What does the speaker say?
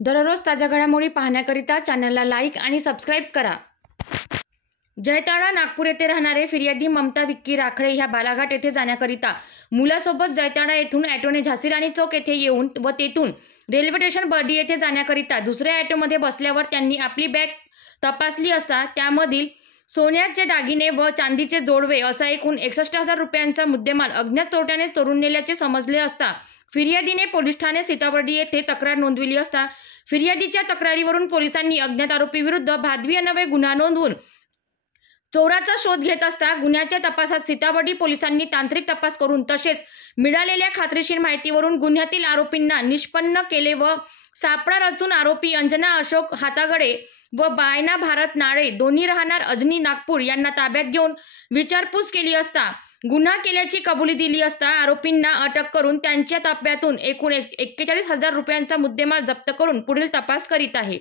दररोज ताज्या घडामोडी पाहण्याकरिता चॅनलला लाईक आणि सबस्क्राईब करा। जैताडा नागपूर येथे राहणारे फिर्यादी ममता विक्की राखळे ह्या बालाघाट येथे जाण्याकरिता मुलासोबत जैताडा येथून ॲटोने झाशी राणी चौक येथे येऊन व तेथून रेल्वे स्टेशन बर्डी येथे जाण्याकरिता दुसऱ्या ॲटोमध्ये बसल्यावर त्यांनी आपली बॅग तपासली असता त्यामधील सोन्याचे दागिने व चांदीचे जोडवे असा एकूण 61,000 रुपयांचा मुद्देमाल अज्ञात चोरट्याने चोरून नेल्याचे समजले असता फिर्यादीने पोलीस ठाणे सीताबर्डी येथे तक्रार नोंदविली असता फिर्यादीच्या तक्रारीवरून पोलिसांनी अज्ञात आरोपी विरुद्ध भादवी अन्वये गुन्हा नोंदवून चोराचा शोध घेत असता गुन्ह्याच्या तपासात सीताबर्डी पोलिसांनी तांत्रिक तपास करून तसेच मिळालेल्या खात्रीशीर माहितीवरून गुन्ह्यातील आरोपींना निष्पन्न केले व सापळा रचून आरोपी अंजना अशोक हातागडे व बायना भारत नाळे दोन्ही राहणार अजनी नागपूर यांना ताब्यात घेऊन विचारपूस केली असता गुन्हा केल्याची कबुली दिली असता आरोपींना अटक करून त्यांच्या ताब्यातून एकूण 41,000 रुपयांचा मुद्देमाल जप्त करून पुढील तपास करीत आहे।